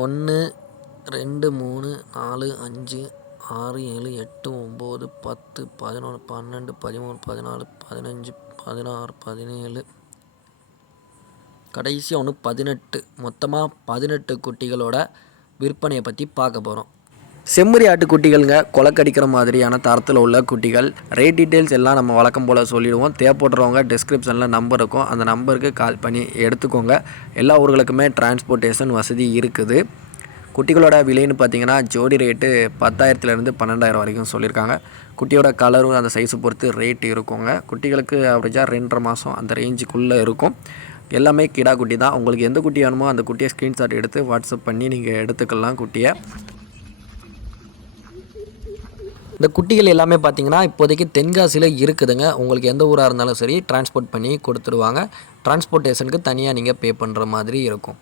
ஒன்று ரெண்டு மூணு நாலு அஞ்சு ஆறு ஏழு எட்டு ஒம்பது பத்து பதினொன்று பன்னெண்டு பதிமூணு பதினாலு பதினஞ்சு பதினாறு பதினேழு. கடைசியாக ஒன்று பதினெட்டு. மொத்தமாக பதினெட்டு குட்டிகளோட விற்பனையை பற்றி பார்க்க போகிறோம் செம்மறி ஆட்டு குட்டிகளுங்க கொலக்கடிக்கிற மாதிரியான தரத்தில் உள்ள குட்டிகள். ரேட் டீட்டெயில்ஸ் எல்லாம் நம்ம வழக்கம் போல் சொல்லிடுவோம். தேவைப்படுறவங்க டிஸ்கிரிப்ஷனில் நம்பர் இருக்கும். அந்த நம்பருக்கு கால் பண்ணி எடுத்துக்கோங்க. எல்லா ஊர்களுக்குமே டிரான்ஸ்போர்ட்டேஷன் வசதி இருக்குது. குட்டிகளோட விலைன்னு பார்த்தீங்கன்னா ஜோடி ரேட்டு பத்தாயிரத்துலேருந்து பன்னெண்டாயிரம் வரைக்கும் சொல்லியிருக்காங்க. குட்டியோட கலரும் அந்த சைஸை பொறுத்து ரேட் இருக்குங்க. குட்டிகளுக்கு அவரேஜாக ரெண்டரை மாதம் அந்த ரேஞ்சுக்குள்ளே இருக்கும். எல்லாமே கிடா குட்டி தான். உங்களுக்கு எந்த குட்டி வேணுமோ அந்த குட்டியை ஸ்க்ரீன்ஷாட் எடுத்து வாட்ஸ்அப் பண்ணி நீங்கள் எடுத்துக்கலாம் குட்டியை. இந்த குட்டிகள் எல்லாமே பார்த்தீங்கன்னா இப்போதைக்கு தென்காசியில் இருக்குதுங்க. உங்களுக்கு எந்த ஊராக இருந்தாலும் சரி டிரான்ஸ்போர்ட் பண்ணி கொடுத்துருவாங்க. டிரான்ஸ்போர்ட்டேஷனுக்கு தனியாக நீங்கள் பே பண்ணுற மாதிரி இருக்கும்.